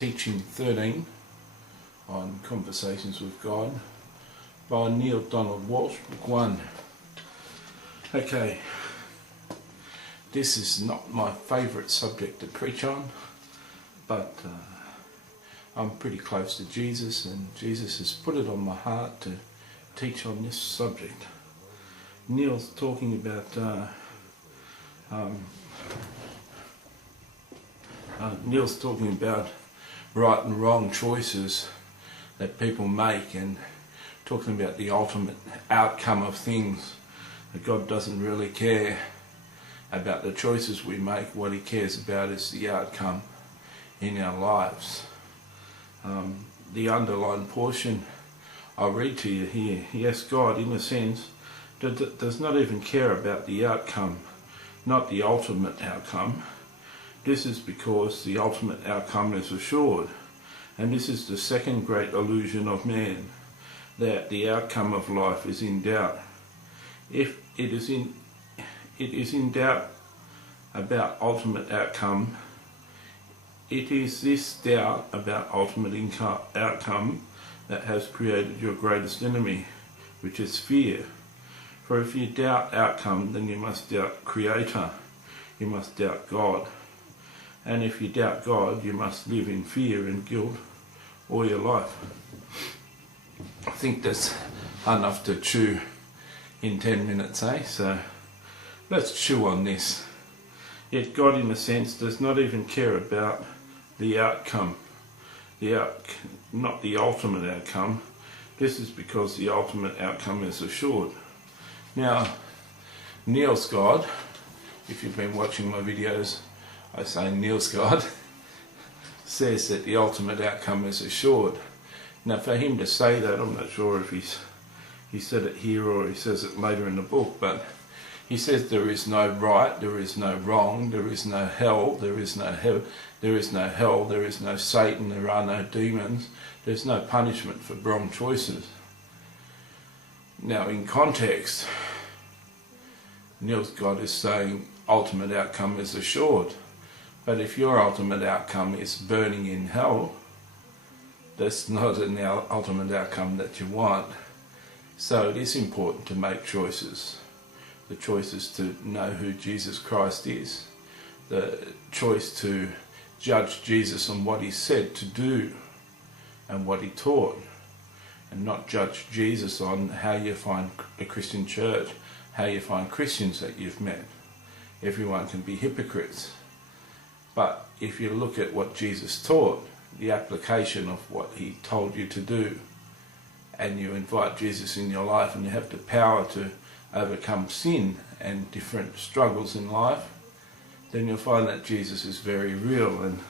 Teaching 13 on Conversations with God by Neale Donald Walsch, book 1. Okay, this is not my favourite subject to preach on, but I'm pretty close to Jesus, and Jesus has put it on my heart to teach on this subject. Neale's talking about right and wrong choices that people make, and talking about the ultimate outcome of things. That God doesn't really care about the choices we make. What he cares about is the outcome in our lives. The underlined portion I'll read to you here. Yes, God, in a sense, does not even care about the outcome, not the ultimate outcome. This is because the ultimate outcome is assured, and this is the second great illusion of man, that the outcome of life is in doubt. If it is in doubt about ultimate outcome, it is this doubt about ultimate outcome that has created your greatest enemy, which is fear. For if you doubt outcome, then you must doubt Creator, you must doubt God. And if you doubt God, you must live in fear and guilt all your life. I think that's enough to chew in 10 minutes, eh? So let's chew on this. Yet God, in a sense, does not even care about the outcome, not the ultimate outcome. This is because the ultimate outcome is assured. Now, Neale's God, if you've been watching my videos, I say Neale's God, says that the ultimate outcome is assured. Now, for him to say that, I'm not sure if he said it here or he says it later in the book, but he says there is no right, there is no wrong, there is no hell, there is no hell, there is no Satan, there are no demons, there's no punishment for wrong choices. Now, in context, Neale's God is saying ultimate outcome is assured. But if your ultimate outcome is burning in hell, that's not an ultimate outcome that you want. So it is important to make choices. The choice is to know who Jesus Christ is. The choice to judge Jesus on what he said to do and what he taught. And not judge Jesus on how you find a Christian church, how you find Christians that you've met. Everyone can be hypocrites. But if you look at what Jesus taught, the application of what he told you to do, and you invite Jesus in your life and you have the power to overcome sin and different struggles in life, then you'll find that Jesus is very real. And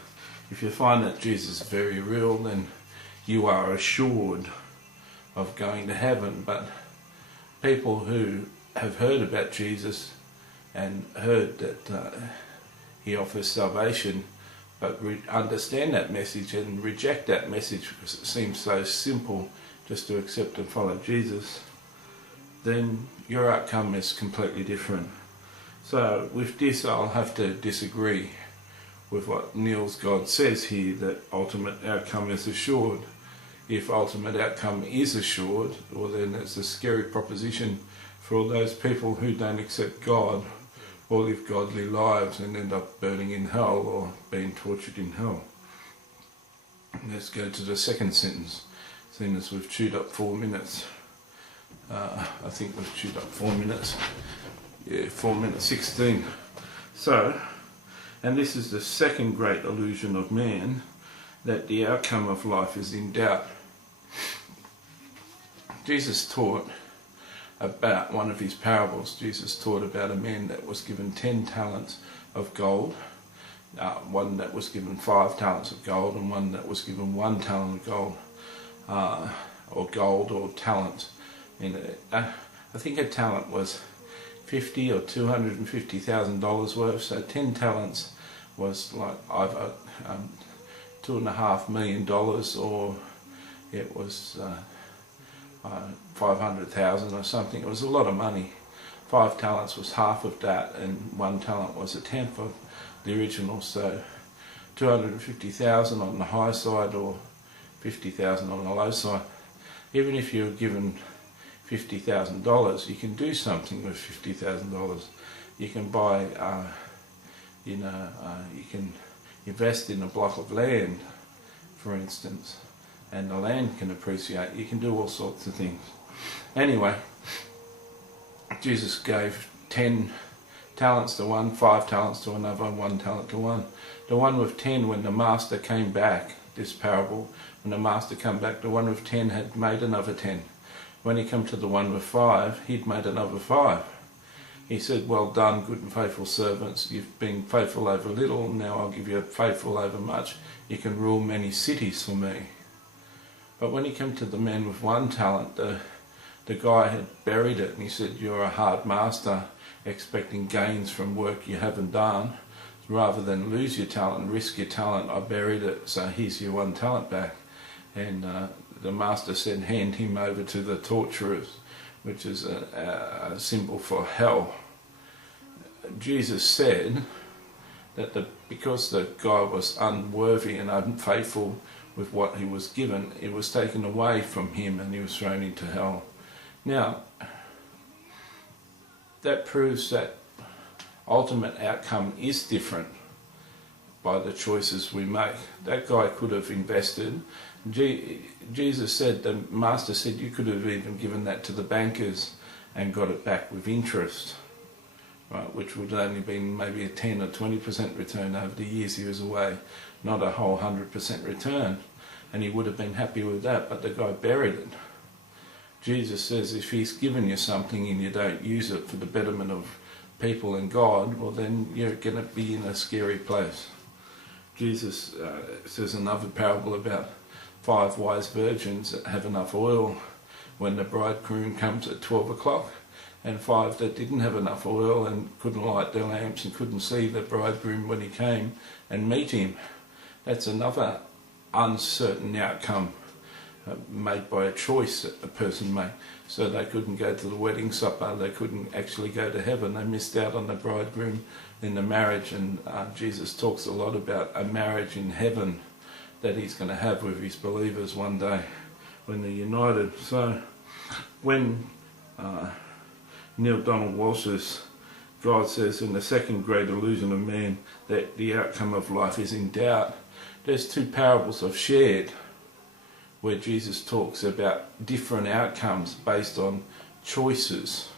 if you find that Jesus is very real, then you are assured of going to heaven. But people who have heard about Jesus and heard that he offers salvation, but understand that message and reject that message because it seems so simple just to accept and follow Jesus, then your outcome is completely different. So with this, I'll have to disagree with what Neale's God says here, that ultimate outcome is assured. If ultimate outcome is assured, well, then it's a scary proposition for all those people who don't accept God or live godly lives and end up burning in hell or being tortured in hell. Let's go to the second sentence, seeing as we've chewed up 4 minutes. I think we've chewed up 4 minutes. Yeah, 4 minutes 16. So, and this is the second great illusion of man, that the outcome of life is in doubt. Jesus taught about one of his parables. Jesus taught about a man that was given 10 talents of gold, one that was given 5 talents of gold, and one that was given 1 talent of gold, or talent. I think a talent was $50,000 or $250,000 worth, so 10 talents was like either $2.5 million, or it was 500,000 or something. It was a lot of money. 5 talents was half of that, and 1 talent was a tenth of the original. So 250,000 on the high side or 50,000 on the low side. Even if you're given $50,000, you can do something with $50,000. You can buy, you can invest in a block of land, for instance, and the land can appreciate. You can do all sorts of things. Anyway, Jesus gave 10 talents to one, 5 talents to another, 1 talent to one. The one with 10, when the master came back, this parable, when the master came back, the one with 10 had made another 10. When he came to the one with 5, he'd made another 5. He said, well done, good and faithful servants. You've been faithful over little, now I'll give you faithful over much. You can rule many cities for me. But when he came to the man with 1 talent, the guy had buried it, and he said, you're a hard master, expecting gains from work you haven't done. Rather than lose your talent, risk your talent, I buried it, so here's your 1 talent back. And the master said, hand him over to the torturers, which is a symbol for hell. Jesus said that because the guy was unworthy and unfaithful with what he was given, it was taken away from him and he was thrown into hell. Now, that proves that ultimate outcome is different by the choices we make. That guy could have invested. Jesus said, the master said, you could have even given that to the bankers and got it back with interest, right, which would only been maybe a 10 or 20% return over the years he was away, not a whole 100% return, and he would have been happy with that, but the guy buried it. Jesus says, if he's given you something and you don't use it for the betterment of people and God, well then you're going to be in a scary place. Jesus says another parable about 5 wise virgins that have enough oil when the bridegroom comes at 12 o'clock, and 5 that didn't have enough oil and couldn't light their lamps and couldn't see the bridegroom when he came and meet him. That's another uncertain outcome made by a choice that the person made. So they couldn't go to the wedding supper, they couldn't actually go to heaven, they missed out on the bridegroom in the marriage. And Jesus talks a lot about a marriage in heaven that he's going to have with his believers one day when they're united. So when Neale Donald Walsch's God says in the second great illusion of man that the outcome of life is in doubt, there's 2 parables I've shared where Jesus talks about different outcomes based on choices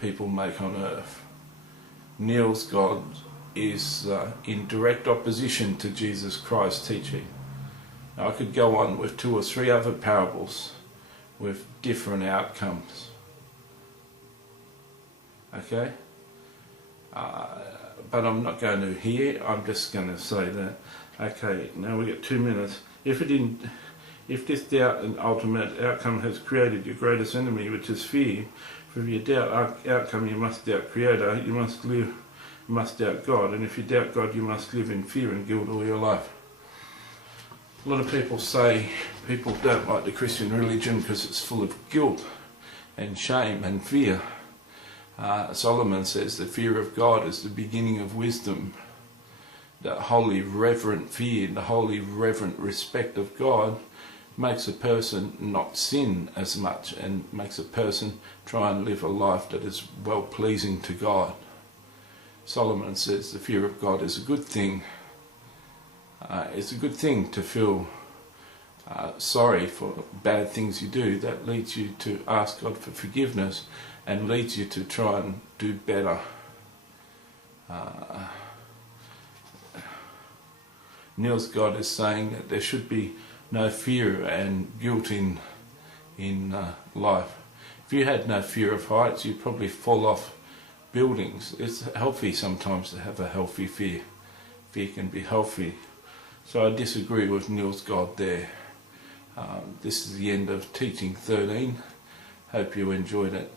people make on earth. Neale's God is in direct opposition to Jesus Christ's teaching. Now, I could go on with 2 or 3 other parables with different outcomes. Okay? But I'm not going to here, I'm just going to say that. Okay, now we get 2 minutes. If this doubt and ultimate outcome has created your greatest enemy, which is fear, for if you doubt outcome, you must doubt Creator, you must doubt God, and if you doubt God, you must live in fear and guilt all your life. A lot of people say people don't like the Christian religion because it's full of guilt and shame and fear. Solomon says the fear of God is the beginning of wisdom. The holy reverent fear, the holy reverent respect of God makes a person not sin as much and makes a person try and live a life that is well pleasing to God. Solomon says the fear of God is a good thing. It's a good thing to feel sorry for bad things you do. That leads you to ask God for forgiveness and leads you to try and do better. Neale's God is saying that there should be no fear and guilt in life. If you had no fear of heights, you'd probably fall off buildings. It's healthy sometimes to have a healthy fear. Fear can be healthy. So I disagree with Neale's God there. This is the end of teaching 13. Hope you enjoyed it.